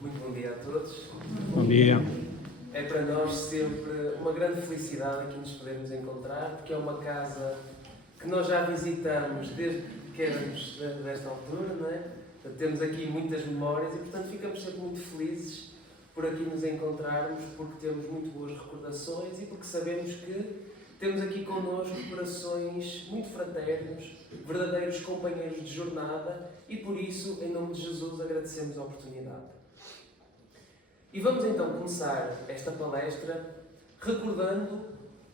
Muito bom dia a todos. Bom dia. É para nós sempre uma grande felicidade aqui nos podermos encontrar, porque é uma casa que nós já visitamos desde que éramos desta altura, não é? Portanto, temos aqui muitas memórias e, portanto, ficamos sempre muito felizes por aqui nos encontrarmos, porque temos muito boas recordações e porque sabemos que temos aqui connosco corações muito fraternos, verdadeiros companheiros de jornada e, por isso, em nome de Jesus, agradecemos a oportunidade. E vamos então começar esta palestra recordando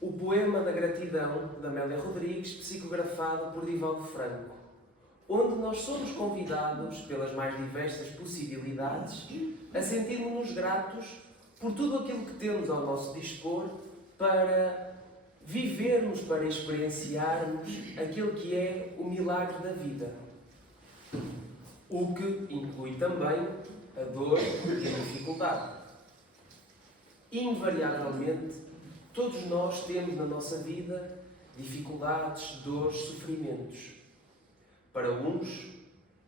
o poema da gratidão de Amélia Rodrigues, psicografado por Divaldo Franco, onde nós somos convidados, pelas mais diversas possibilidades, a sentirmos-nos gratos por tudo aquilo que temos ao nosso dispor para vivermos, para experienciarmos aquilo que é o milagre da vida. O que inclui também a dor e a dificuldade. Invariavelmente, todos nós temos na nossa vida dificuldades, dores, sofrimentos. Para uns,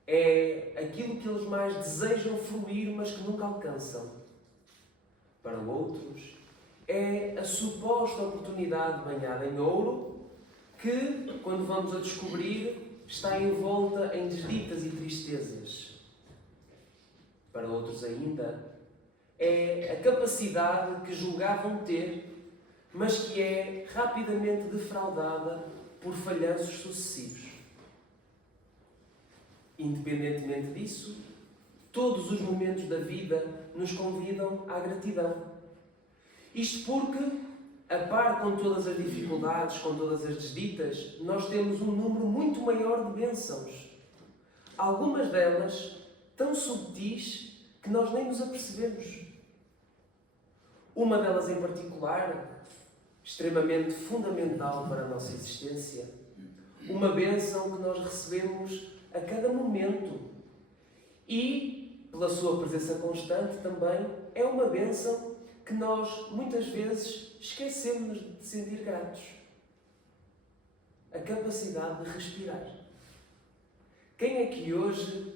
é aquilo que eles mais desejam fruir, mas que nunca alcançam. Para outros, é a suposta oportunidade banhada em ouro que, quando vamos a descobrir, está envolta em desditas e tristezas. Para outros ainda, é a capacidade que julgavam ter, mas que é rapidamente defraudada por falhanços sucessivos. Independentemente disso, todos os momentos da vida nos convidam à gratidão. Isto porque, a par com todas as dificuldades, com todas as desditas, nós temos um número muito maior de bênçãos. Algumas delas tão subtis que nós nem nos apercebemos. Uma delas em particular, extremamente fundamental para a nossa existência, uma bênção que nós recebemos a cada momento e, pela sua presença constante também, é uma bênção que nós muitas vezes esquecemos de sentir gratos. A capacidade de respirar. Quem é que hoje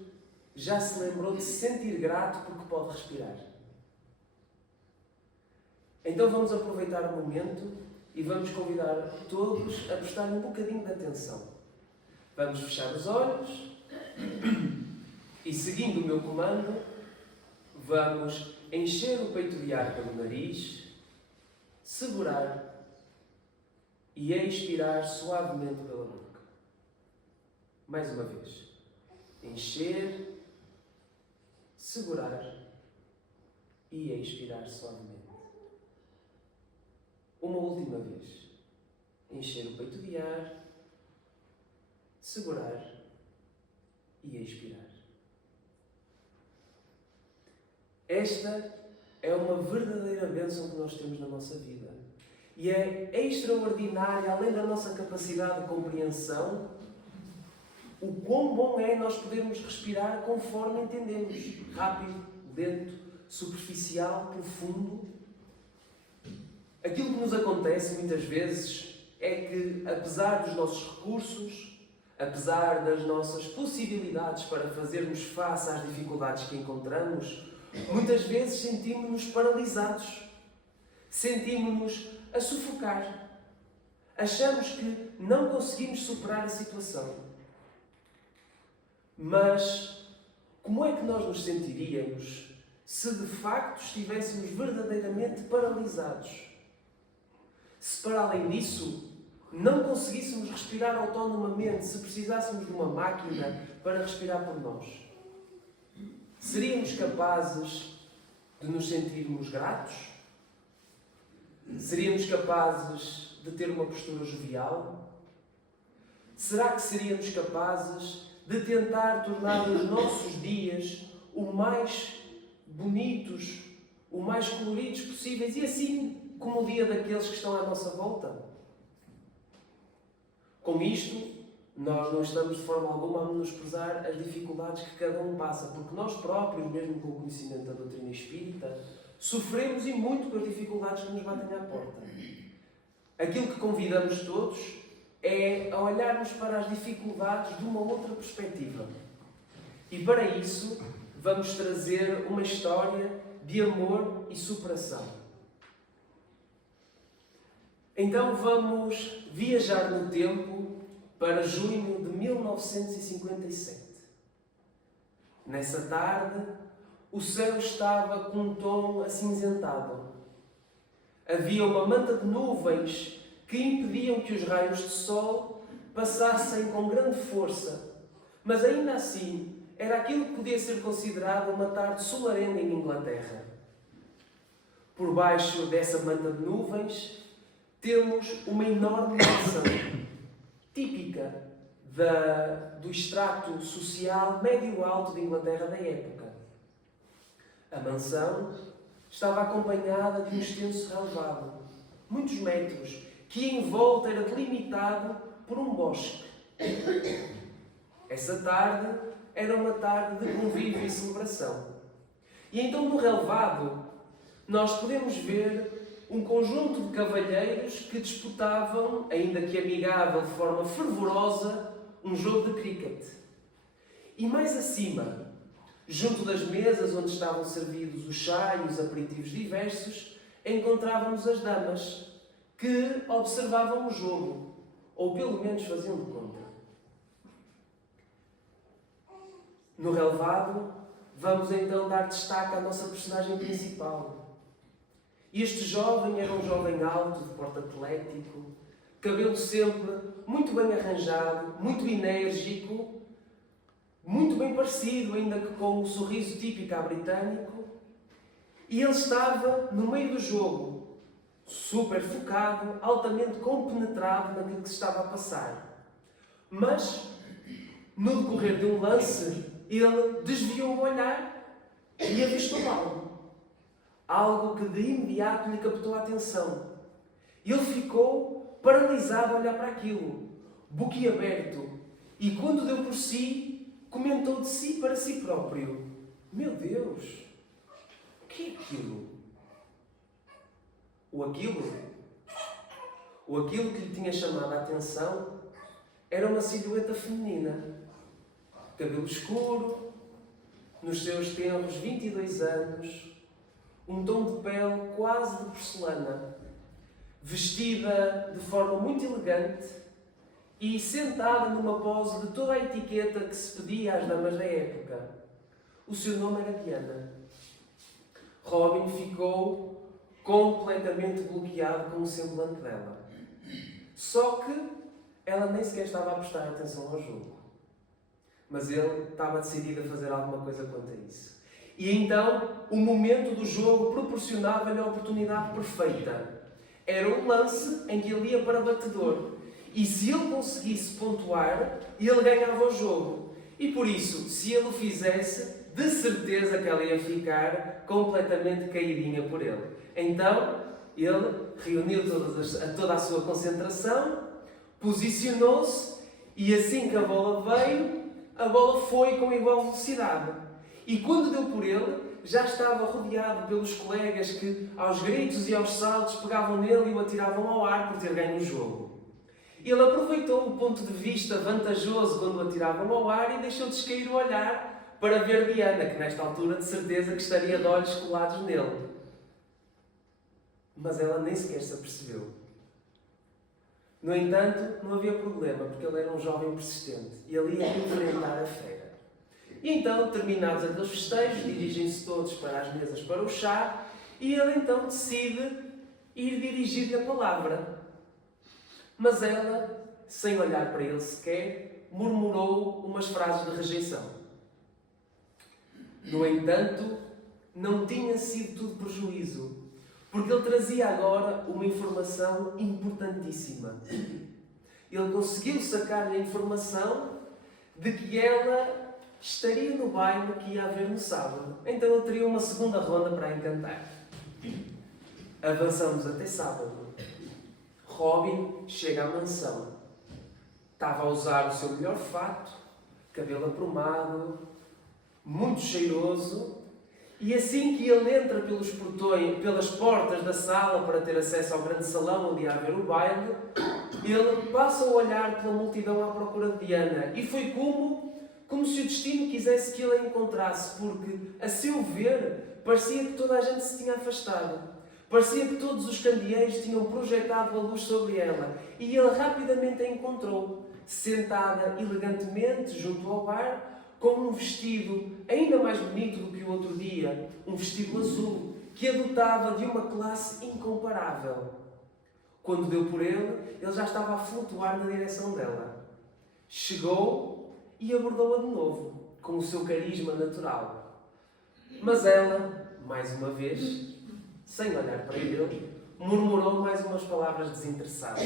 já se lembrou de se sentir grato porque pode respirar? Então vamos aproveitar o momento e vamos convidar todos a prestarem um bocadinho de atenção. Vamos fechar os olhos e, seguindo o meu comando, vamos encher o peito de ar pelo nariz, segurar e expirar suavemente pela boca. Mais uma vez. Encher, segurar e expirar suavemente. Uma última vez. Encher o peito de ar, segurar e expirar. Esta é uma verdadeira bênção que nós temos na nossa vida. E é extraordinária, além da nossa capacidade de compreensão, o quão bom é nós podermos respirar conforme entendemos. Rápido, lento, superficial, profundo. Aquilo que nos acontece muitas vezes é que, apesar dos nossos recursos, apesar das nossas possibilidades para fazermos face às dificuldades que encontramos, muitas vezes sentimos-nos paralisados. Sentimos-nos a sufocar. Achamos que não conseguimos superar a situação. Mas como é que nós nos sentiríamos se de facto estivéssemos verdadeiramente paralisados? Se para além disso não conseguíssemos respirar autonomamente, se precisássemos de uma máquina para respirar por nós? Seríamos capazes de nos sentirmos gratos? Seríamos capazes de ter uma postura jovial? Será que seríamos capazes de tentar tornar os nossos dias o mais bonitos, o mais coloridos possíveis e assim como o dia daqueles que estão à nossa volta? Com isto, nós não estamos de forma alguma a menosprezar as dificuldades que cada um passa, porque nós próprios, mesmo com o conhecimento da doutrina espírita, sofremos e muito com as dificuldades que nos batem à porta. Aquilo que convidamos todos é a olharmos para as dificuldades de uma outra perspectiva. E para isso, vamos trazer uma história de amor e superação. Então vamos viajar no tempo para junho de 1957. Nessa tarde, o céu estava com um tom acinzentado. Havia uma manta de nuvens que impediam que os raios de sol passassem com grande força, mas ainda assim era aquilo que podia ser considerado uma tarde solarena em Inglaterra. Por baixo dessa manta de nuvens temos uma enorme mansão, típica do extrato social médio-alto de Inglaterra da época. A mansão estava acompanhada de um extenso relvado, muitos metros, que em volta era delimitado por um bosque. Essa tarde era uma tarde de convívio e celebração. E então no relvado nós podemos ver um conjunto de cavalheiros que disputavam, ainda que amigável, de forma fervorosa, um jogo de cricket. E mais acima, junto das mesas onde estavam servidos o chá e os aperitivos diversos, encontrávamos as damas, que observavam o jogo, ou pelo menos faziam de conta. No relvado, vamos então dar destaque à nossa personagem principal. Este jovem era um jovem alto, de porte atlético, cabelo sempre muito bem arranjado, muito enérgico, muito bem parecido, ainda que com um sorriso típico à britânico. E ele estava no meio do jogo, super focado, altamente compenetrado naquilo que se estava a passar. Mas, no decorrer de um lance, ele desviou o olhar e avistou algo. Algo que de imediato lhe captou a atenção. Ele ficou paralisado a olhar para aquilo, boquiaberto, e quando deu por si, comentou de si para si próprio: meu Deus, o que é aquilo? O aquilo que lhe tinha chamado a atenção era uma silhueta feminina, cabelo escuro, nos seus tenros 22 anos, um tom de pele quase de porcelana, vestida de forma muito elegante e sentada numa pose de toda a etiqueta que se pedia às damas da época. O seu nome era Diana. Robin ficou completamente bloqueado com o semblante dela. Só que ela nem sequer estava a prestar atenção ao jogo. Mas ele estava decidido a fazer alguma coisa quanto a isso. E então, o momento do jogo proporcionava-lhe a oportunidade perfeita. Era um lance em que ele ia para batedor. E se ele conseguisse pontuar, ele ganhava o jogo. E por isso, se ele o fizesse, de certeza que ela ia ficar completamente caidinha por ele. Então, ele reuniu toda a sua concentração, posicionou-se e assim que a bola veio, a bola foi com igual velocidade. E quando deu por ele, já estava rodeado pelos colegas que, aos gritos e aos saltos, pegavam nele e o atiravam ao ar por ter ganho o jogo. Ele aproveitou o ponto de vista vantajoso quando o atiravam ao ar e deixou descair o olhar para ver Diana, que nesta altura de certeza que estaria de olhos colados nele. Mas ela nem sequer se apercebeu. No entanto, não havia problema, porque ele era um jovem persistente e ele ia enfrentar a fera. E então, terminados aqueles festejos, dirigem-se todos para as mesas para o chá e ele então decide ir dirigir-lhe a palavra. Mas ela, sem olhar para ele sequer, murmurou umas frases de rejeição. No entanto, não tinha sido tudo prejuízo, porque ele trazia agora uma informação importantíssima. Ele conseguiu sacar-lhe a informação de que ela estaria no baile que ia haver no sábado. Então ele teria uma segunda ronda para a encantar. Avançamos até sábado. Robin chega à mansão. Estava a usar o seu melhor fato, cabelo aprumado, muito cheiroso, e assim que ele entra pelos portões, pelas portas da sala para ter acesso ao grande salão onde ia haver o baile, ele passa a olhar pela multidão à procura de Diana. E foi como como se o destino quisesse que ele a encontrasse, porque, a seu ver, parecia que toda a gente se tinha afastado. Parecia que todos os candeeiros tinham projetado a luz sobre ela, e ele rapidamente a encontrou, sentada elegantemente junto ao bar, com um vestido ainda mais bonito do que o outro dia, um vestido azul, que a dotava de uma classe incomparável. Quando deu por ele já estava a flutuar na direção dela. Chegou e abordou-a de novo, com o seu carisma natural. Mas ela, mais uma vez, sem olhar para ele, murmurou mais umas palavras desinteressadas.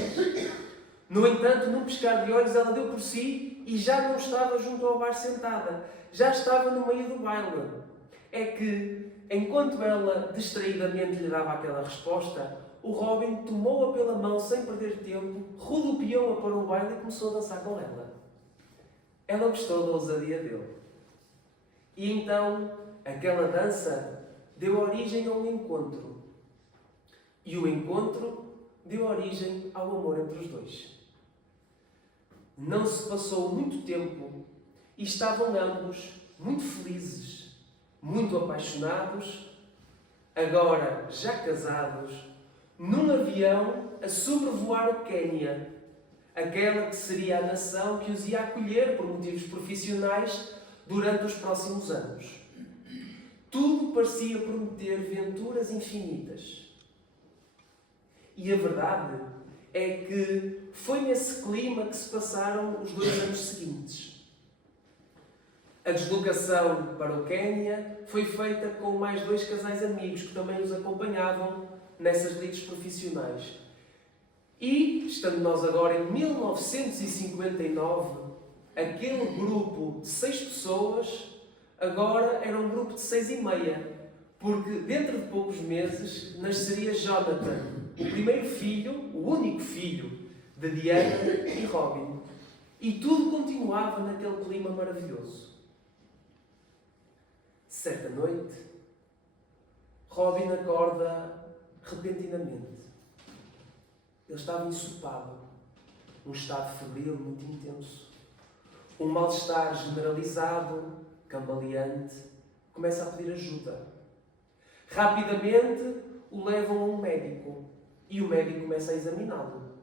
No entanto, num piscar de olhos, ela deu por si e já não estava junto ao bar sentada. Já estava no meio do baile. É que, enquanto ela distraidamente lhe dava aquela resposta, o Robin tomou-a pela mão sem perder tempo, rodopiou-a para o baile e começou a dançar com ela. Ela gostou da ousadia dele. E então, aquela dança deu origem a um encontro. E o encontro deu origem ao amor entre os dois. Não se passou muito tempo e estavam ambos muito felizes, muito apaixonados, agora já casados, num avião a sobrevoar o Quénia, aquela que seria a nação que os ia acolher por motivos profissionais durante os próximos anos. Tudo parecia prometer venturas infinitas. E a verdade é que foi nesse clima que se passaram os 2 anos seguintes. A deslocação para o Quénia foi feita com mais 2 casais amigos que também os acompanhavam nessas lides profissionais. E, estando nós agora em 1959, aquele grupo de 6 pessoas agora era um grupo de 6,5, porque dentro de poucos meses nasceria Jonathan, o primeiro filho, o único filho de Diana e Robin. E tudo continuava naquele clima maravilhoso. Certa noite, Robin acorda repentinamente. Ele estava ensopado, um estado febril muito intenso. Um mal-estar generalizado, cambaleante, começa a pedir ajuda. Rapidamente o levam a um médico e o médico começa a examiná-lo.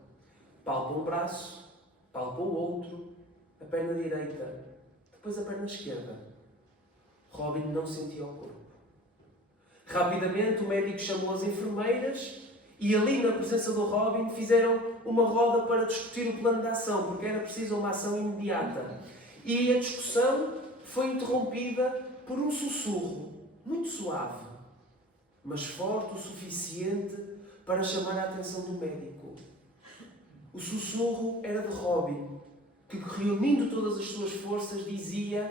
Palpa um braço, palpa o outro, a perna direita, depois a perna esquerda. Robin não sentia o corpo. Rapidamente o médico chamou as enfermeiras e ali na presença do Robin fizeram uma roda para discutir o plano de ação, porque era preciso uma ação imediata. E a discussão foi interrompida por um sussurro muito suave, mas forte o suficiente para chamar a atenção do médico. O sussurro era de Robin, que, reunindo todas as suas forças, dizia: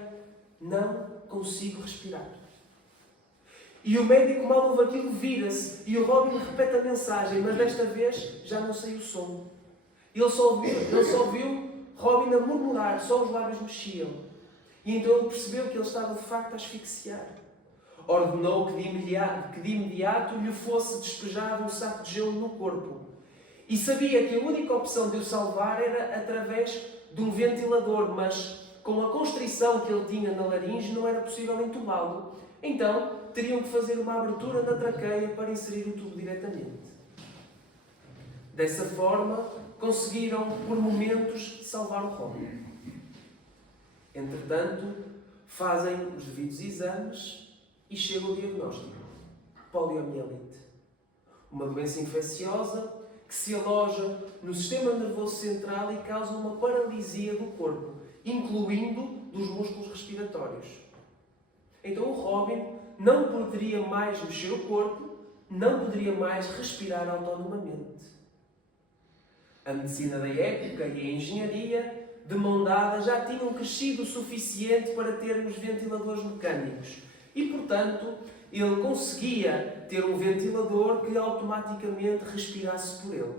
"Não consigo respirar." E o médico, mal ouve aquilo, vira-se e o Robin repete a mensagem, mas desta vez já não saiu o som. Ele só ouviu Robin a murmurar, só os lábios mexiam. E então ele percebeu que ele estava de facto a asfixiar. Ordenou que de imediato lhe fosse despejado um saco de gelo no corpo. E sabia que a única opção de o salvar era através de um ventilador, mas com a constrição que ele tinha na laringe não era possível entubá-lo. Então teriam que fazer uma abertura na traqueia para inserir o tubo diretamente. Dessa forma, conseguiram, por momentos, salvar o Robin. Entretanto, fazem os devidos exames e chega o diagnóstico: poliomielite. Uma doença infecciosa que se aloja no sistema nervoso central e causa uma paralisia do corpo, incluindo dos músculos respiratórios. Então o Robin não poderia mais mexer o corpo, não poderia mais respirar autonomamente. A medicina da época e a engenharia, de mão dada, já tinham crescido o suficiente para termos ventiladores mecânicos. E, portanto, ele conseguia ter um ventilador que automaticamente respirasse por ele.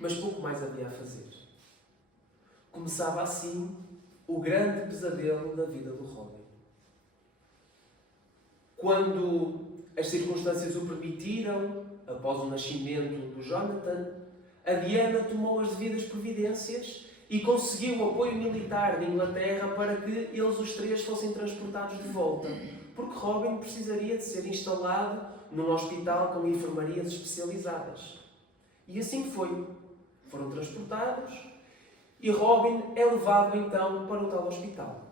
Mas pouco mais havia a fazer. Começava assim o grande pesadelo da vida do Robin. Quando as circunstâncias o permitiram, após o nascimento do Jonathan, a Diana tomou as devidas providências e conseguiu o apoio militar de Inglaterra para que eles os três fossem transportados de volta, porque Robin precisaria de ser instalado num hospital com enfermarias especializadas. E assim foi. Foram transportados e Robin é levado então para o tal hospital.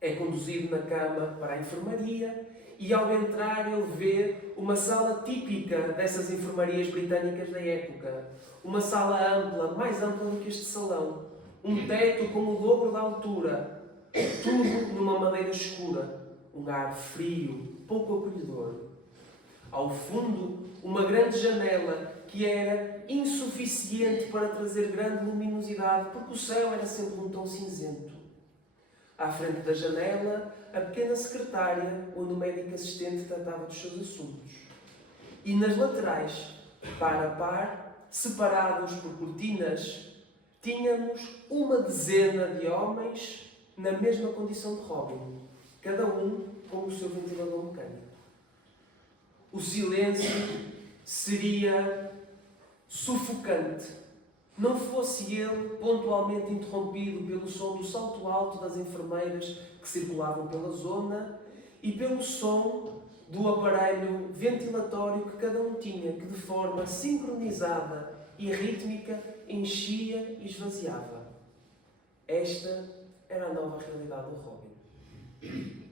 É conduzido na cama para a enfermaria e ao entrar ele vê uma sala típica dessas enfermarias britânicas da época. Uma sala ampla, mais ampla do que este salão. Um teto com o dobro da altura. Tudo numa madeira escura. Um ar frio, pouco acolhedor. Ao fundo, uma grande janela que era insuficiente para trazer grande luminosidade, porque o céu era sempre um tom cinzento. À frente da janela, a pequena secretária, onde o médico assistente tratava dos seus assuntos. E nas laterais, par a par, separados por cortinas, tínhamos uma dezena de homens na mesma condição de Robin, cada um com o seu ventilador mecânico. O silêncio seria sufocante, não fosse ele pontualmente interrompido pelo som do salto alto das enfermeiras que circulavam pela zona e pelo som do aparelho ventilatório que cada um tinha, que de forma sincronizada e rítmica enchia e esvaziava. Esta era a nova realidade do Robin.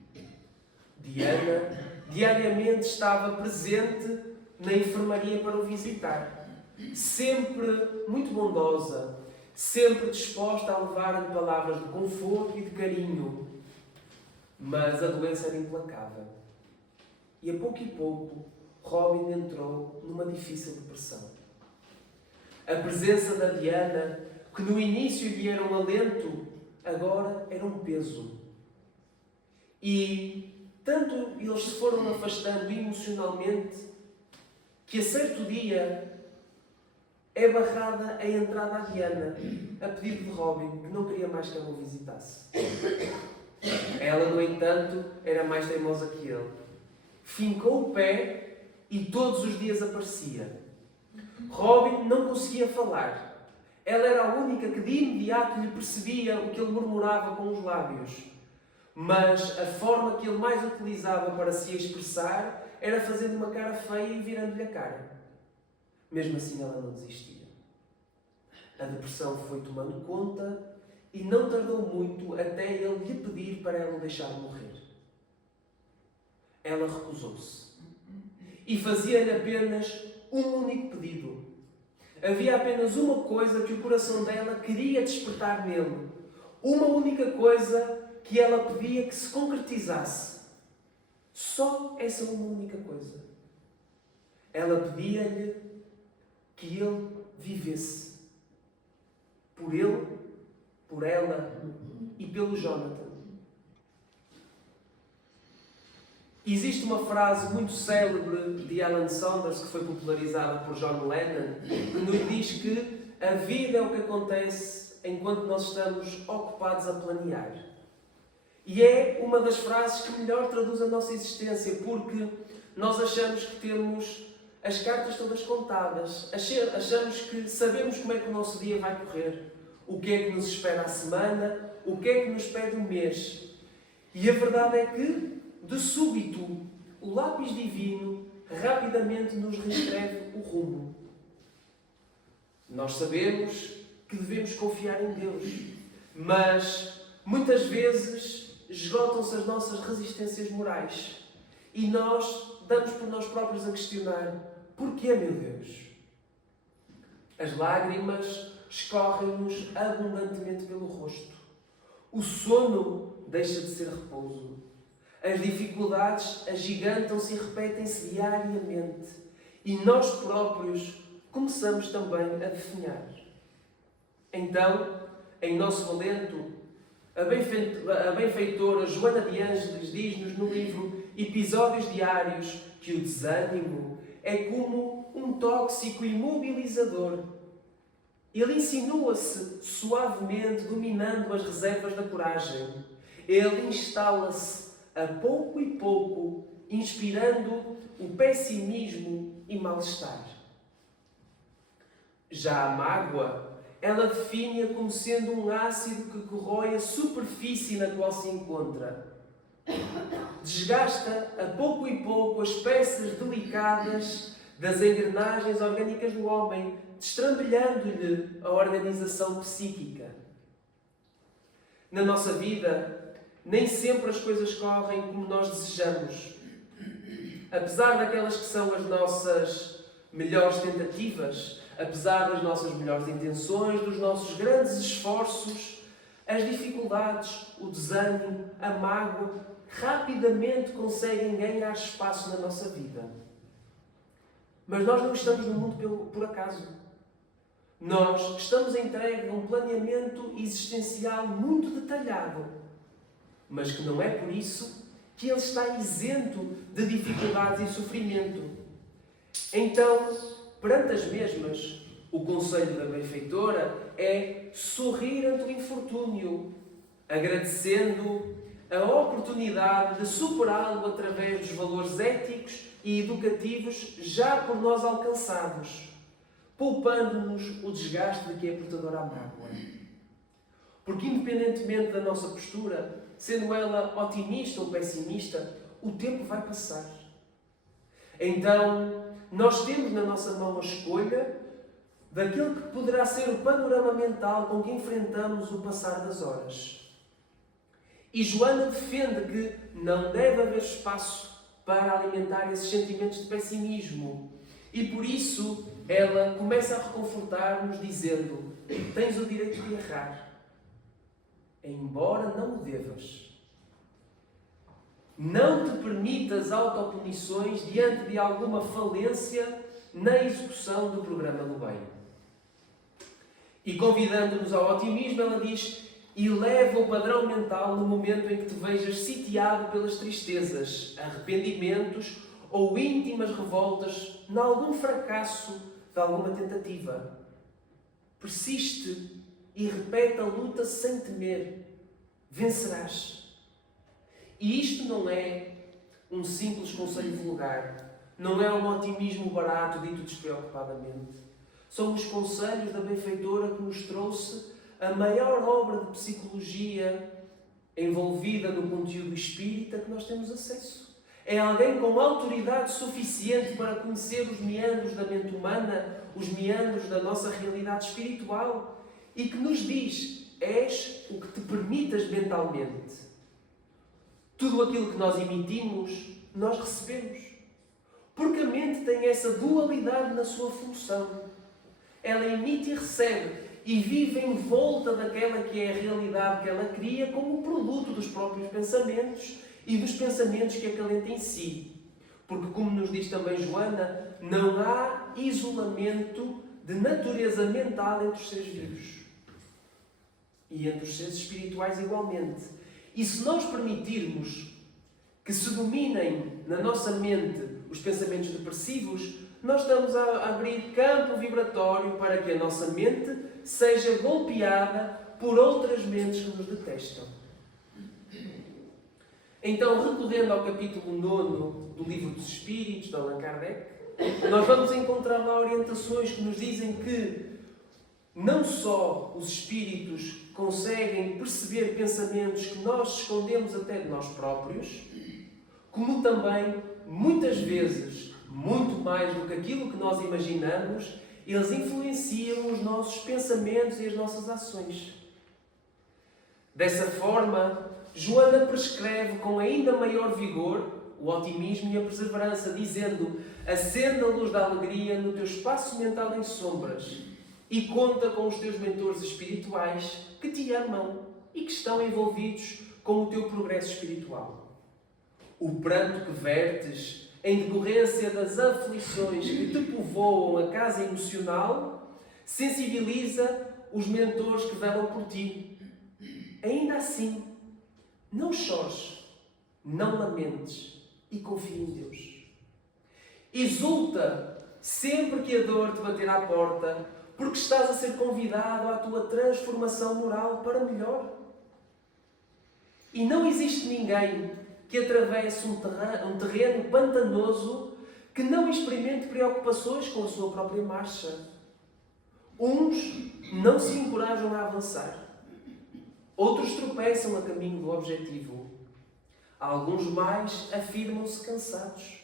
Diana diariamente estava presente na enfermaria para o visitar. Sempre muito bondosa, sempre disposta a levar-lhe palavras de conforto e de carinho. Mas a doença era implacável. E a pouco, Robin entrou numa difícil depressão. A presença da Diana, que no início lhe era um alento, agora era um peso. E tanto eles se foram afastando emocionalmente, que a certo dia é barrada a entrada à Diana, a pedido de Robin, que não queria mais que ela o visitasse. Ela, no entanto, era mais teimosa que ele. Fincou o pé e todos os dias aparecia. Robin não conseguia falar. Ela era a única que de imediato lhe percebia o que ele murmurava com os lábios. Mas a forma que ele mais utilizava para se expressar era fazendo uma cara feia e virando-lhe a cara. Mesmo assim, ela não desistia. A depressão foi tomando conta e não tardou muito até ele lhe pedir para ela o deixar morrer. Ela recusou-se. E fazia-lhe apenas um único pedido. Havia apenas uma coisa que o coração dela queria despertar nele. Uma única coisa que ela pedia que se concretizasse. Só essa uma única coisa. Ela pedia-lhe que ele vivesse. Por ele, por ela e pelo Jonathan. Existe uma frase muito célebre de Alan Saunders, que foi popularizada por John Lennon, que nos diz que a vida é o que acontece enquanto nós estamos ocupados a planear. E é uma das frases que melhor traduz a nossa existência, porque nós achamos que temos as cartas todas contadas. Achamos que sabemos como é que o nosso dia vai correr. O que é que nos espera a semana, o que é que nos pede o mês. E a verdade é que, de súbito, o lápis divino rapidamente nos reescreve o rumo. Nós sabemos que devemos confiar em Deus, mas muitas vezes esgotam-se as nossas resistências morais e nós damos por nós próprios a questionar: porquê, meu Deus? As lágrimas escorrem-nos abundantemente pelo rosto. O sono deixa de ser repouso. As dificuldades agigantam-se e repetem-se diariamente. E nós próprios começamos também a definhar. Então, em nosso valento, a benfeitora Joana de Ângeles diz-nos no livro Episódios Diários que o desânimo é como um tóxico imobilizador. Ele insinua-se suavemente, dominando as reservas da coragem. Ele instala-se a pouco e pouco, inspirando o pessimismo e mal-estar. Já a mágoa ela define-a como sendo um ácido que corrói a superfície na qual se encontra. Desgasta a pouco e pouco as peças delicadas das engrenagens orgânicas do homem, destrambelhando-lhe a organização psíquica. Na nossa vida, nem sempre as coisas correm como nós desejamos. Apesar daquelas que são as nossas melhores tentativas, apesar das nossas melhores intenções, dos nossos grandes esforços, as dificuldades, o desânimo, a mágoa, rapidamente conseguem ganhar espaço na nossa vida. Mas nós não estamos no mundo por acaso. Nós estamos entregues a um planeamento existencial muito detalhado, mas que não é por isso que ele está isento de dificuldades e sofrimento. Então, perante as mesmas, o conselho da benfeitora é sorrir ante o infortúnio, agradecendo a oportunidade de superá-lo através dos valores éticos e educativos já por nós alcançados, poupando-nos o desgaste de que é portadora a mágoa. Porque, independentemente da nossa postura, sendo ela otimista ou pessimista, o tempo vai passar. Então, nós temos na nossa mão a escolha daquilo que poderá ser o panorama mental com que enfrentamos o passar das horas. E Joana defende que não deve haver espaço para alimentar esses sentimentos de pessimismo. E por isso ela começa a reconfortar-nos dizendo: tens o direito de errar, embora não o devas. Não te permitas autopunições diante de alguma falência na execução do programa do bem. E convidando-nos ao otimismo, ela diz: eleva o padrão mental no momento em que te vejas sitiado pelas tristezas, arrependimentos ou íntimas revoltas em algum fracasso de alguma tentativa. Persiste e repete a luta sem temer. Vencerás. E isto não é um simples conselho vulgar, não é um otimismo barato dito despreocupadamente. São os conselhos da benfeitora que nos trouxe a maior obra de psicologia envolvida no conteúdo espírita que nós temos acesso. É alguém com autoridade suficiente para conhecer os meandros da mente humana, os meandros da nossa realidade espiritual, e que nos diz: és o que te permitas mentalmente. Tudo aquilo que nós emitimos, nós recebemos. Porque a mente tem essa dualidade na sua função. Ela emite e recebe, e vive em volta daquela que é a realidade que ela cria como produto dos próprios pensamentos e dos pensamentos que acalenta em si. Porque, como nos diz também Joana, não há isolamento de natureza mental entre os seres vivos. E entre os seres espirituais igualmente. E se nós permitirmos que se dominem na nossa mente os pensamentos depressivos, nós estamos a abrir campo vibratório para que a nossa mente seja golpeada por outras mentes que nos detestam. Então, recorrendo ao capítulo 9 do Livro dos Espíritos, de Allan Kardec, nós vamos encontrar lá orientações que nos dizem que não só os espíritos conseguem perceber pensamentos que nós escondemos até de nós próprios, como também, muitas vezes, muito mais do que aquilo que nós imaginamos, eles influenciam os nossos pensamentos e as nossas ações. Dessa forma, Joana prescreve com ainda maior vigor o otimismo e a perseverança, dizendo: acenda a luz da alegria no teu espaço mental em sombras e conta com os teus mentores espirituais que te amam e que estão envolvidos com o teu progresso espiritual. O pranto que vertes em decorrência das aflições que te povoam a casa emocional sensibiliza os mentores que velam por ti. Ainda assim, não chores, não lamentes e confia em Deus. Exulta sempre que a dor te bater à porta, porque estás a ser convidado à tua transformação moral para melhor. E não existe ninguém que atravesse um terreno pantanoso que não experimente preocupações com a sua própria marcha. Uns não se encorajam a avançar. Outros tropeçam a caminho do objetivo. Alguns mais afirmam-se cansados.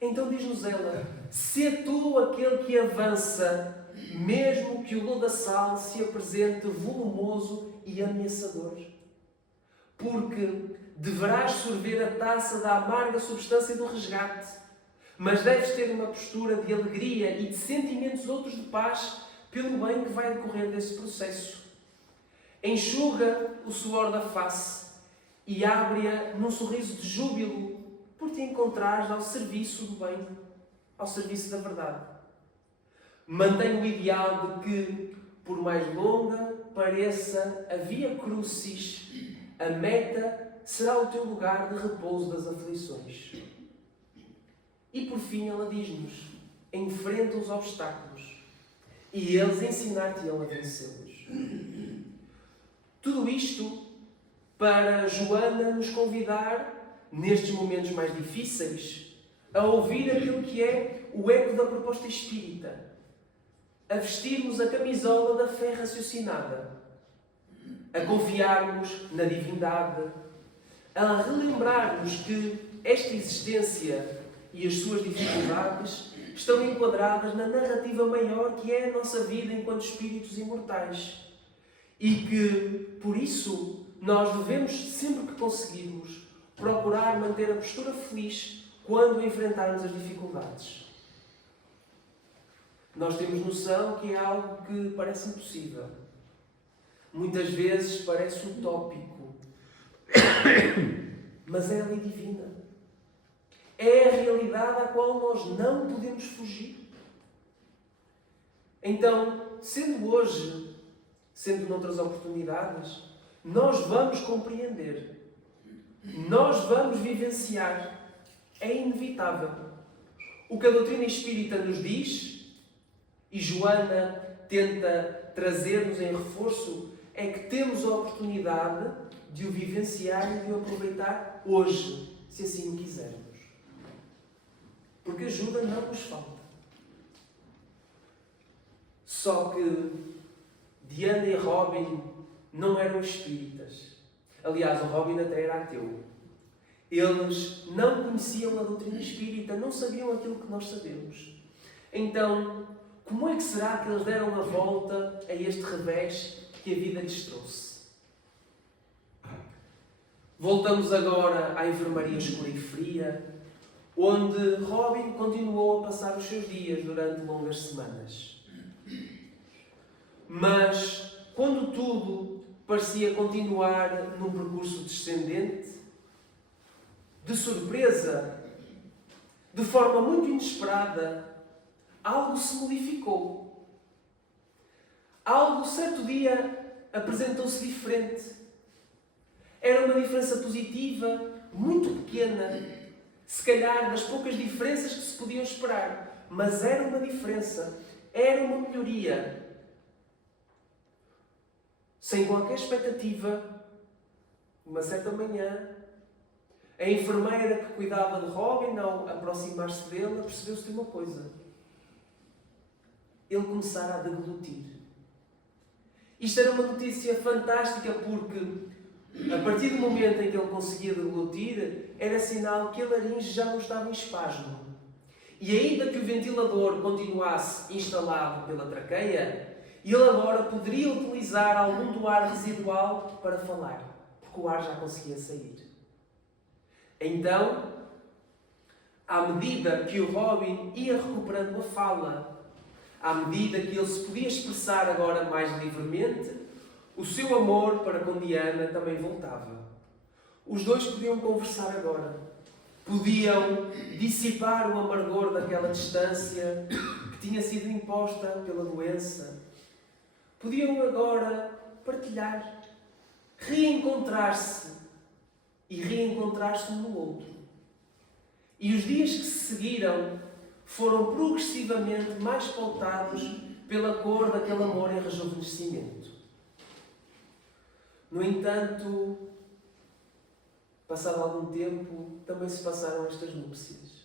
Então diz-nos ela: sê tu aquele que avança, mesmo que o lodaçal se apresente volumoso e ameaçador. Porque deverás sorver a taça da amarga substância do resgate, mas deves ter uma postura de alegria e de sentimentos outros de paz pelo bem que vai decorrer desse processo. Enxuga o suor da face e abre-a num sorriso de júbilo por te encontrares ao serviço do bem, ao serviço da verdade. Mantém o ideal de que, por mais longa pareça a via crucis, a meta será o teu lugar de repouso das aflições. E por fim ela diz-nos: enfrenta os obstáculos e eles ensinar-te-ão a vencê-los. Tudo isto para Joana nos convidar, nestes momentos mais difíceis, a ouvir aquilo que é o eco da proposta espírita, a vestirmos a camisola da fé raciocinada, a confiarmos na divindade, a relembrarmos que esta existência e as suas dificuldades estão enquadradas na narrativa maior que é a nossa vida enquanto espíritos imortais. E que, por isso, nós devemos, sempre que conseguirmos, procurar manter a postura feliz quando enfrentarmos as dificuldades. Nós temos noção que é algo que parece impossível. Muitas vezes parece utópico. Mas é a lei divina. É a realidade à qual nós não podemos fugir. Então, sendo hoje, sendo noutras oportunidades, nós vamos compreender. Nós vamos vivenciar. É inevitável. O que a doutrina espírita nos diz, e Joana tenta trazer-nos em reforço, é que temos a oportunidade de o vivenciar e de o aproveitar hoje, se assim o quisermos. Porque ajuda não nos falta. Só que Diana e Robin não eram espíritas. Aliás, o Robin até era ateu. Eles não conheciam a doutrina espírita, não sabiam aquilo que nós sabemos. Então, como é que será que eles deram a volta a este revés que a vida lhes trouxe? Voltamos agora à enfermaria escura e fria, onde Robin continuou a passar os seus dias durante longas semanas. Mas, quando tudo parecia continuar num percurso descendente, de surpresa, de forma muito inesperada, algo se modificou. Algo, certo dia, apresentou-se diferente. Era uma diferença positiva, muito pequena, se calhar das poucas diferenças que se podiam esperar, mas era uma diferença, era uma melhoria. Sem qualquer expectativa, uma certa manhã, a enfermeira que cuidava de Robin, ao aproximar-se dele, percebeu-se de uma coisa. Ele começara a deglutir. Isto era uma notícia fantástica porque, a partir do momento em que ele conseguia deglutir, era sinal que a laringe já não estava em espasmo. E ainda que o ventilador continuasse instalado pela traqueia, ele agora poderia utilizar algum do ar residual para falar, porque o ar já conseguia sair. Então, à medida que o Robin ia recuperando a fala, à medida que ele se podia expressar agora mais livremente, o seu amor para com Diana também voltava. Os dois podiam conversar agora. Podiam dissipar o amargor daquela distância que tinha sido imposta pela doença. Podiam agora partilhar, reencontrar-se e reencontrar-se um no outro. E os dias que se seguiram foram progressivamente mais pautados pela cor daquele amor em rejuvenescimento. No entanto, passado algum tempo, também se passaram estas núpcias.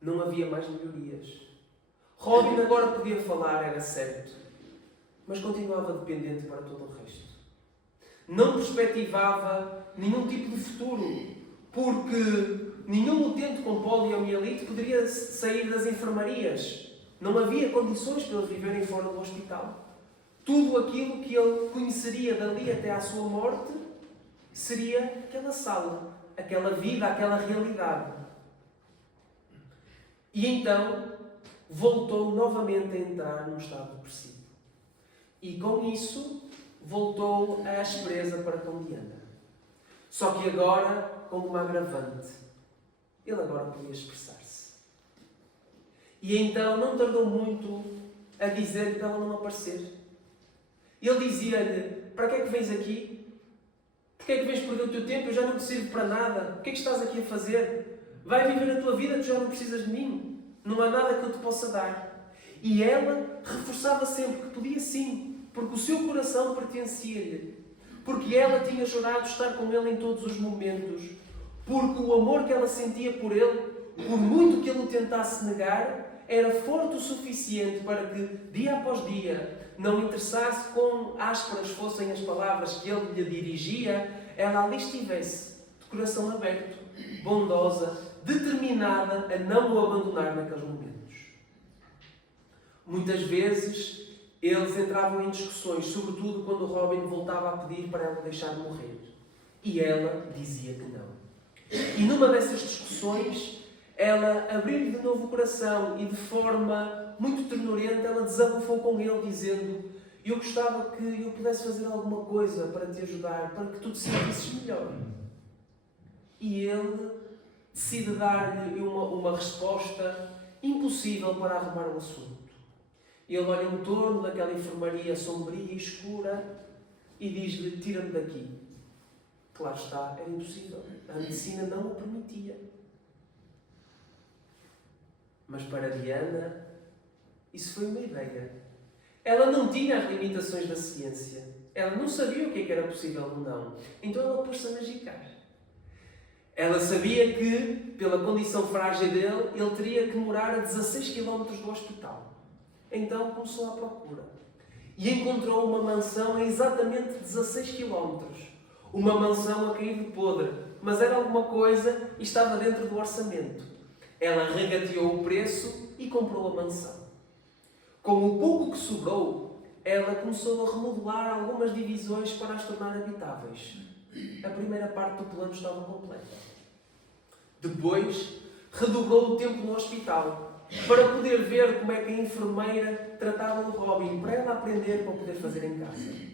Não havia mais melhorias. Robin agora podia falar, era certo, mas continuava dependente para todo o resto. Não perspectivava nenhum tipo de futuro, porque nenhum utente com poliomielite poderia sair das enfermarias. Não havia condições para eles viverem fora do hospital. Tudo aquilo que ele conheceria dali até à sua morte seria aquela sala, aquela vida, aquela realidade. E então voltou novamente a entrar num estado depressivo. E com isso voltou a aspereza para com Diana. Só que agora com uma agravante. Ele agora podia expressar-se. E então não tardou muito a dizer-lhe para ela não aparecer. Ele dizia-lhe: para que é que vens aqui? Porquê é que vens perder o teu tempo? Eu já não te sirvo para nada. O que é que estás aqui a fazer? Vai viver a tua vida, tu já não precisas de mim. Não há nada que eu te possa dar. E ela reforçava sempre que podia sim, porque o seu coração pertencia-lhe. Porque ela tinha jurado estar com ele em todos os momentos. Porque o amor que ela sentia por ele, por muito que ele o tentasse negar, era forte o suficiente para que, dia após dia, não interessasse quão ásperas fossem as palavras que ele lhe dirigia, ela ali estivesse, de coração aberto, bondosa, determinada a não o abandonar naqueles momentos. Muitas vezes eles entravam em discussões, sobretudo quando Robin voltava a pedir para ela deixar de morrer. E ela dizia que não. E numa dessas discussões, ela abriu-lhe de novo o coração e de forma muito ternurenta ela desabafou com ele dizendo: eu gostava que eu pudesse fazer alguma coisa para te ajudar, para que tu te sentisses melhor. E ele decide dar-lhe uma resposta impossível para arrumar o assunto. Ele olha em torno daquela enfermaria sombria e escura e diz-lhe: tira-me daqui. Claro está, era impossível. A medicina não o permitia. Mas para Diana, isso foi uma ideia. Ela não tinha as limitações da ciência. Ela não sabia o que é que era possível ou não. Então ela pôs-se a magicar. Ela sabia que, pela condição frágil dele, ele teria que morar a 16 km do hospital. Então começou à procura. E encontrou uma mansão a exatamente 16 km. Uma mansão a cair de podre. Mas era alguma coisa e estava dentro do orçamento. Ela regateou o preço e comprou a mansão. Com o pouco que sobrou, ela começou a remodelar algumas divisões para as tornar habitáveis. A primeira parte do plano estava completa. Depois, redobrou o tempo no hospital para poder ver como é que a enfermeira tratava do Robin, para ela aprender para poder fazer em casa.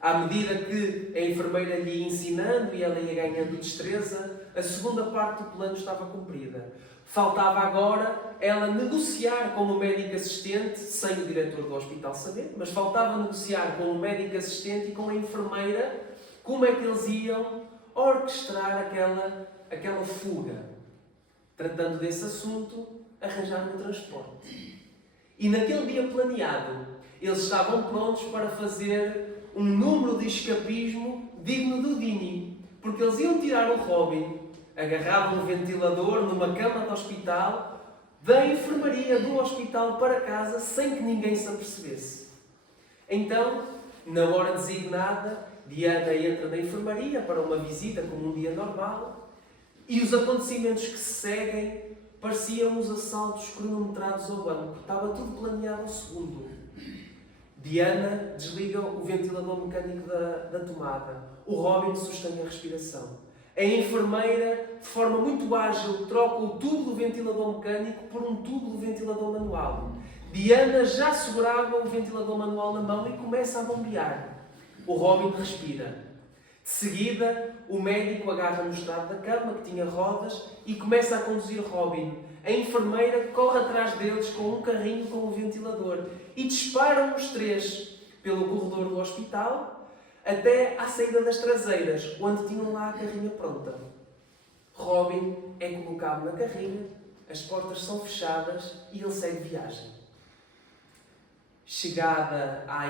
À medida que a enfermeira lhe ia ensinando e ela ia ganhando destreza, a segunda parte do plano estava cumprida. Faltava agora ela negociar com o médico assistente, sem o diretor do hospital saber, mas faltava negociar com o médico assistente e com a enfermeira como é que eles iam orquestrar aquela fuga. Tratando desse assunto, arranjar um transporte. E naquele dia planeado, eles estavam prontos para fazer um número de escapismo digno do Dini, porque eles iam tirar o Robin, agarrado no ventilador, numa cama de hospital, da enfermaria do hospital para casa, sem que ninguém se apercebesse. Então, na hora designada, Diana entra na enfermaria para uma visita como um dia normal, e os acontecimentos que se seguem pareciam os assaltos cronometrados ao banco. Estava tudo planeado ao segundo. Diana desliga o ventilador mecânico da tomada. O Robin sustém a respiração. A enfermeira, de forma muito ágil, troca o tubo do ventilador mecânico por um tubo do ventilador manual. Diana já segurava o ventilador manual na mão e começa a bombear. O Robin respira. De seguida, o médico agarra no estrado da cama, que tinha rodas, e começa a conduzir Robin. A enfermeira corre atrás deles com um carrinho com o ventilador e disparam os três pelo corredor do hospital até à saída das traseiras, onde tinham lá a carrinha pronta. Robin é colocado na carrinha, as portas são fechadas e ele segue viagem. Chegados à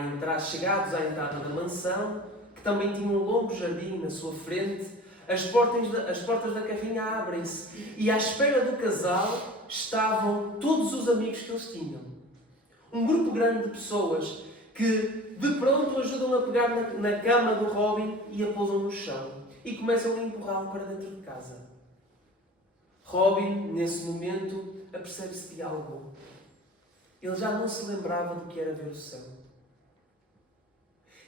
entrada da mansão, que também tinha um longo jardim na sua frente, as portas da carrinha abrem-se e à espera do casal estavam todos os amigos que eles tinham. Um grupo grande de pessoas que de pronto ajudam a pegar na cama do Robin e a pousam no chão e começam a empurrá-lo para dentro de casa. Robin, nesse momento, apercebe-se de algo. Ele já não se lembrava do que era ver o céu.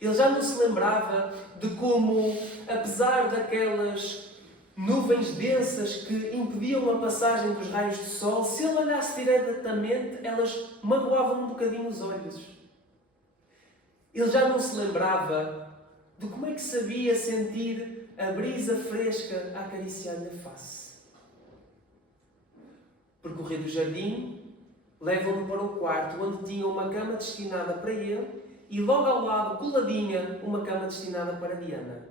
Ele já não se lembrava de como, apesar daquelas nuvens densas que impediam a passagem dos raios de sol, se ele olhasse diretamente, elas magoavam um bocadinho os olhos. Ele já não se lembrava de como é que sabia sentir a brisa fresca a acariciar-lhe a face. Percorrendo o jardim, levam-no para o quarto, onde tinha uma cama destinada para ele e logo ao lado, coladinha, uma cama destinada para Diana.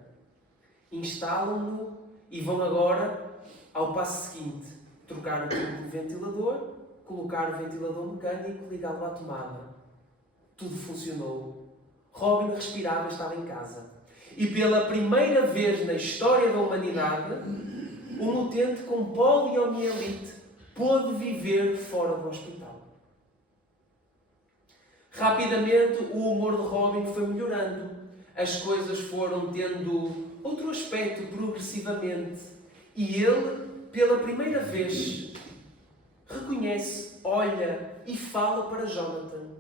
Instalam-no e vão agora ao passo seguinte: trocar o tubo do ventilador, colocar o ventilador mecânico, ligá-lo à tomada. Tudo funcionou. Robin respirava e estava em casa. E pela primeira vez na história da humanidade, um utente com poliomielite pôde viver fora do hospital. Rapidamente o humor de Robin foi melhorando. As coisas foram tendo outro aspecto progressivamente. E ele, pela primeira vez, reconhece, olha e fala para Jonathan.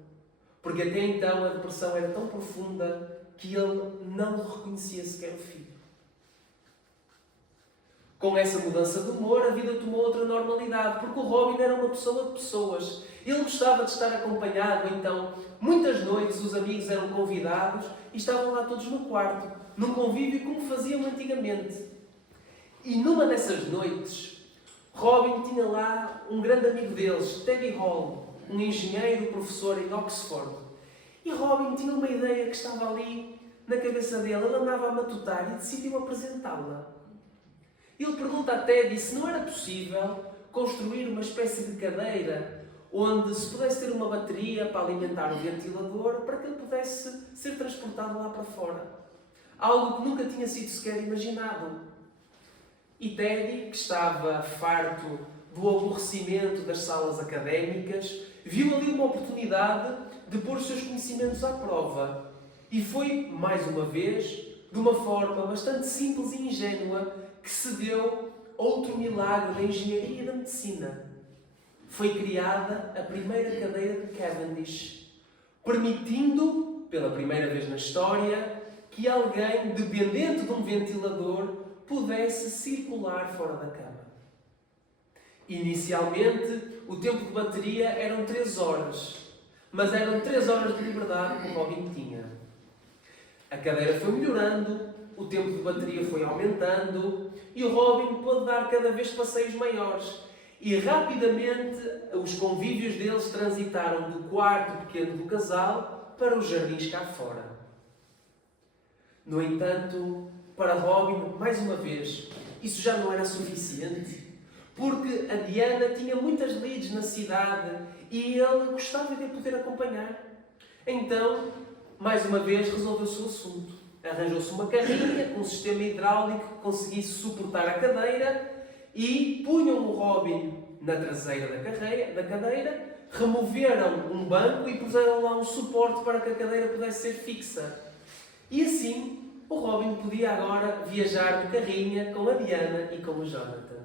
Porque até então a depressão era tão profunda que ele não reconhecia sequer o filho. Com essa mudança de humor, a vida tomou outra normalidade, porque o Robin era uma pessoa de pessoas. Ele gostava de estar acompanhado, então, muitas noites os amigos eram convidados e estavam lá todos no quarto, num convívio como faziam antigamente. E numa dessas noites, Robin tinha lá um grande amigo deles, Teddy Hall, um engenheiro professor em Oxford. E Robin tinha uma ideia que estava ali na cabeça dele, ele andava a matutar e decidiu apresentá-la. Ele pergunta a Teddy se não era possível construir uma espécie de cadeira onde se pudesse ter uma bateria para alimentar o ventilador para que ele pudesse ser transportado lá para fora. Algo que nunca tinha sido sequer imaginado. E Teddy, que estava farto do aborrecimento das salas académicas, viu ali uma oportunidade de pôr os seus conhecimentos à prova. E foi, mais uma vez, de uma forma bastante simples e ingênua, que se deu outro milagre da engenharia e da medicina. Foi criada a primeira cadeira de Cavendish, permitindo, pela primeira vez na história, que alguém dependente de um ventilador pudesse circular fora da cama. Inicialmente, o tempo de bateria eram 3 horas, mas eram 3 horas de liberdade que o Robin tinha. A cadeira foi melhorando, o tempo de bateria foi aumentando e o Robin pôde dar cada vez passeios maiores. E rapidamente os convívios deles transitaram do quarto pequeno do casal para os jardins cá fora. No entanto, para Robin, mais uma vez, isso já não era suficiente, porque a Diana tinha muitas leads na cidade e ele gostava de a poder acompanhar. Então, mais uma vez, resolveu-se o assunto. Arranjou-se uma carrinha com um sistema hidráulico que conseguisse suportar a cadeira e punham o Robin na traseira da cadeira, removeram um banco e puseram lá um suporte para que a cadeira pudesse ser fixa. E assim, o Robin podia agora viajar de carrinha com a Diana e com o Jonathan.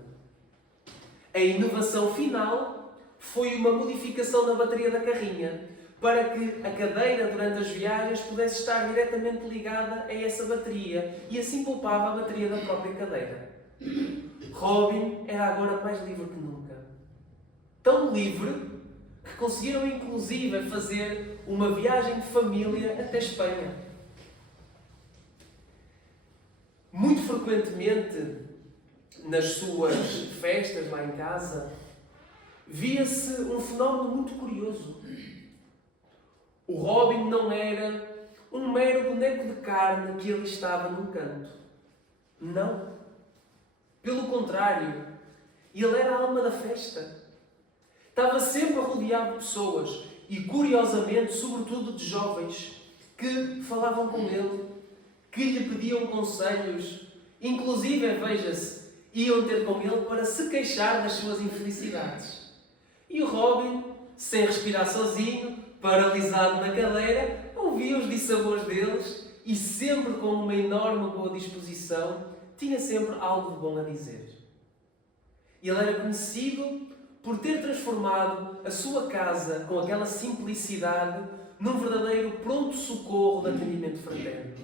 A inovação final foi uma modificação da bateria da carrinha, para que a cadeira durante as viagens pudesse estar diretamente ligada a essa bateria e assim poupava a bateria da própria cadeira. Robin era agora mais livre que nunca. Tão livre que conseguiram inclusive fazer uma viagem de família até Espanha. Muito frequentemente, nas suas festas lá em casa, via-se um fenómeno muito curioso. O Robin não era um mero boneco de carne que ali estava num canto. Não. Pelo contrário, ele era a alma da festa. Estava sempre rodeado de pessoas e, curiosamente, sobretudo de jovens, que falavam com ele, que lhe pediam conselhos, inclusive, veja-se, iam ter com ele para se queixar das suas infelicidades. E o Robin, sem respirar sozinho, paralisado na cadeira, ouvia os dissabores deles e sempre com uma enorme boa disposição, tinha sempre algo de bom a dizer. Ele era conhecido por ter transformado a sua casa, com aquela simplicidade, num verdadeiro pronto-socorro de atendimento fraterno.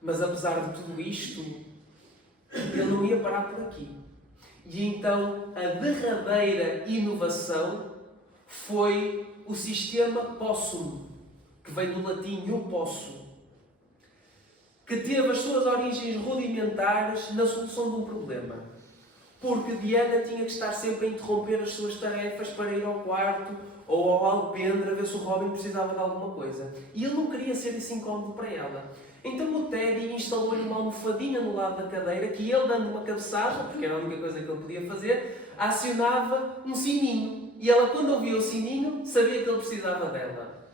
Mas apesar de tudo isto, ele não ia parar por aqui. E então a derradeira inovação foi o sistema Possum, que vem do latim eu posso, que teve as suas origens rudimentares na solução de um problema. Porque Diana tinha que estar sempre a interromper as suas tarefas para ir ao quarto ou ao alpendre a ver se o Robin precisava de alguma coisa. E ele não queria ser esse incómodo para ela. Então o Teddy instalou-lhe uma almofadinha no lado da cadeira que ele, dando uma cabeçada, porque era a única coisa que ele podia fazer, acionava um sininho. E ela, quando ouvia o sininho, sabia que ele precisava dela.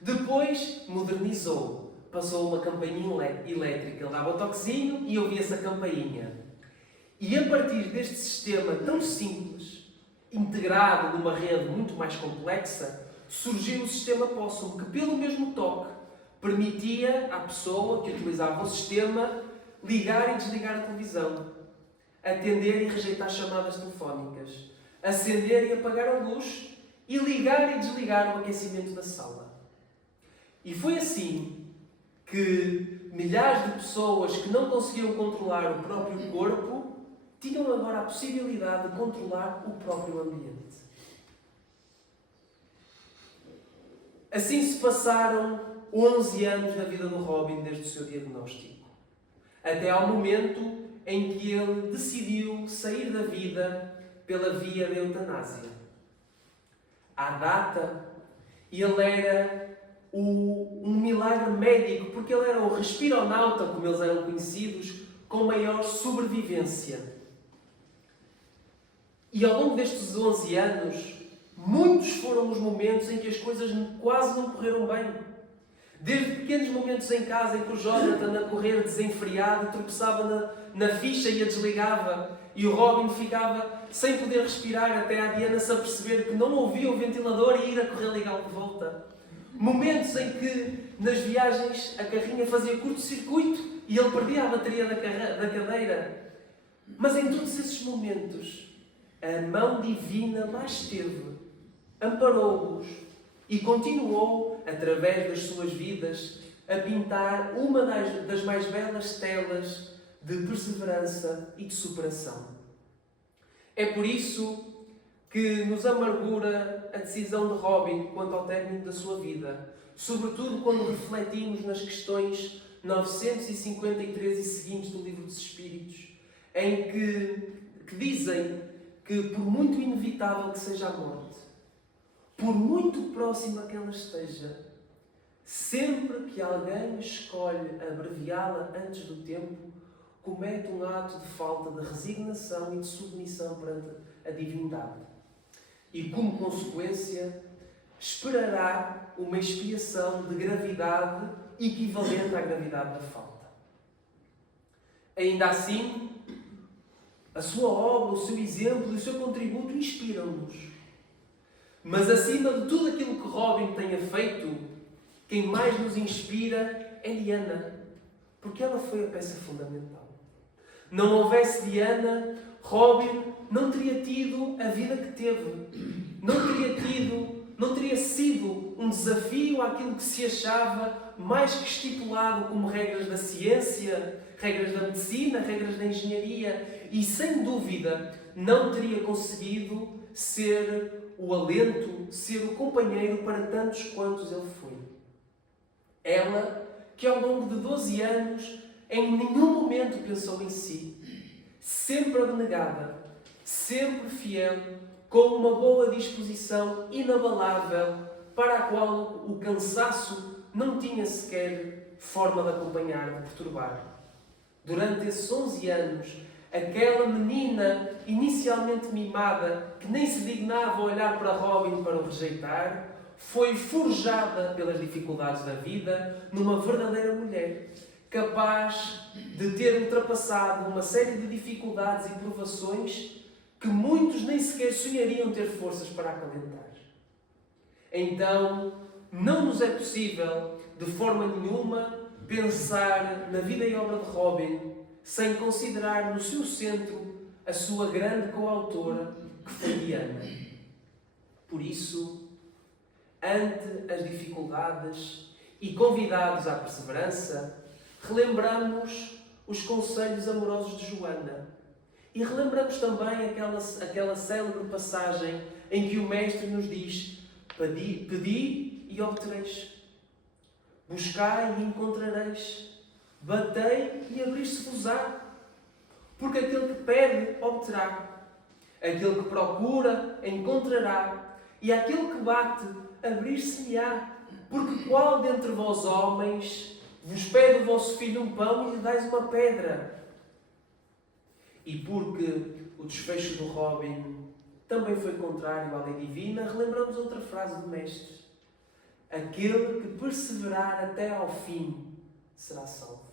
Depois modernizou. Passou uma campainha elétrica. Ele dava o toquezinho e ouvia-se a campainha. E a partir deste sistema tão simples, integrado numa rede muito mais complexa, surgiu o sistema Possum, que pelo mesmo toque permitia à pessoa que utilizava o sistema ligar e desligar a televisão, atender e rejeitar chamadas telefónicas, acender e apagar a luz e ligar e desligar o aquecimento da sala. E foi assim que milhares de pessoas que não conseguiam controlar o próprio corpo tinham agora a possibilidade de controlar o próprio ambiente. Assim se passaram 11 anos da vida do Robin desde o seu diagnóstico, até ao momento em que ele decidiu sair da vida pela via da eutanásia. À data, ele era um milagre médico, porque ele era o respironauta, como eles eram conhecidos, com maior sobrevivência. E ao longo destes 11 anos, muitos foram os momentos em que as coisas quase não correram bem. Desde pequenos momentos em casa em que o Jonathan, a correr desenfreado, tropeçava na ficha e a desligava, e o Robin ficava sem poder respirar até a Diana se aperceber que não ouvia o ventilador e ir a correr ligá-lo de volta. Momentos em que, nas viagens, a carrinha fazia curto-circuito e ele perdia a bateria da cadeira. Mas em todos esses momentos, a mão divina lá esteve, amparou-os e continuou, através das suas vidas, a pintar uma das mais belas telas de perseverança e de superação. É por isso que nos amargura a decisão de Robin quanto ao término da sua vida, sobretudo quando refletimos nas questões 953 e seguintes do Livro dos Espíritos, em que dizem que, por muito inevitável que seja a morte, por muito próxima que ela esteja, sempre que alguém escolhe abreviá-la antes do tempo, comete um ato de falta de resignação e de submissão perante a divindade. E, como consequência, esperará uma expiação de gravidade equivalente à gravidade da falta. Ainda assim, a sua obra, o seu exemplo e o seu contributo inspiram-nos. Mas, acima de tudo aquilo que Robin tenha feito, quem mais nos inspira é Diana, porque ela foi a peça fundamental. Não houvesse Diana, Robin não teria tido a vida que teve. Não teria sido um desafio àquilo que se achava mais que estipulado como regras da ciência, regras da medicina, regras da engenharia, e sem dúvida não teria conseguido ser o alento, ser o companheiro para tantos quantos ele foi. Ela, que ao longo de 12 anos, em nenhum momento pensou em si, sempre abnegada, sempre fiel, com uma boa disposição inabalável, para a qual o cansaço não tinha sequer forma de acompanhar, de perturbar. Durante esses 11 anos, aquela menina inicialmente mimada, que nem se dignava a olhar para Robin para o rejeitar, foi forjada pelas dificuldades da vida numa verdadeira mulher, capaz de ter ultrapassado uma série de dificuldades e provações que muitos nem sequer sonhariam ter forças para acalentar. então não nos é possível, de forma nenhuma, pensar na vida e obra de Robin sem considerar no seu centro a sua grande coautora, que foi Diana. Por isso, ante as dificuldades e convidados à perseverança, relembramos os conselhos amorosos de Joana e relembramos também aquela célebre passagem em que o Mestre nos diz: pedi e obtereis, buscai e encontrareis, batei e abrir-se-vos-á, porque aquele que pede, obterá, aquele que procura, encontrará, e aquele que bate, abrir-se-lhe-á. Porque qual dentre vós homens vos pede o vosso filho um pão e lhe dais uma pedra? E porque o desfecho do Robin também foi contrário à lei divina, relembramos outra frase do Mestre: aquele que perseverar até ao fim será salvo.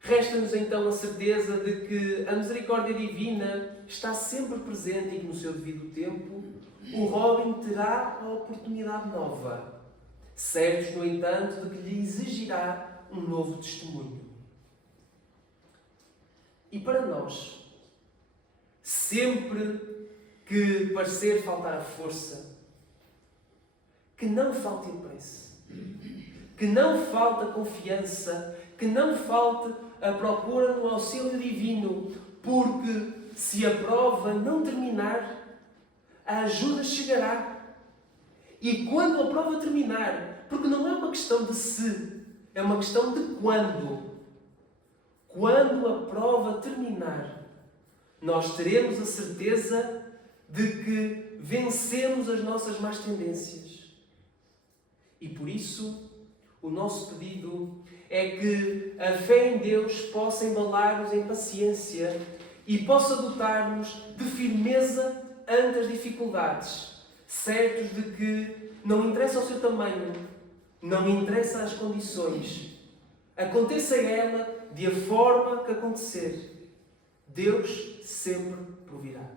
Resta-nos então a certeza de que a misericórdia divina está sempre presente e que no seu devido tempo o Robin terá a oportunidade nova, certos, no entanto, de que lhe exigirá um novo testemunho. E para nós, sempre que parecer faltar a força, que não falte a prece, que não falte a confiança, que não falte a procura no auxílio divino, porque se a prova não terminar, a ajuda chegará. E quando a prova terminar, porque não é uma questão de se, é uma questão de quando. Quando a prova terminar, nós teremos a certeza de que vencemos as nossas más tendências. E por isso, o nosso pedido é que a fé em Deus possa embalar-nos em paciência e possa dotar-nos de firmeza ante as dificuldades, certos de que não interessa o seu tamanho, não interessa as condições. Aconteça ela de a forma que acontecer, Deus sempre provirá.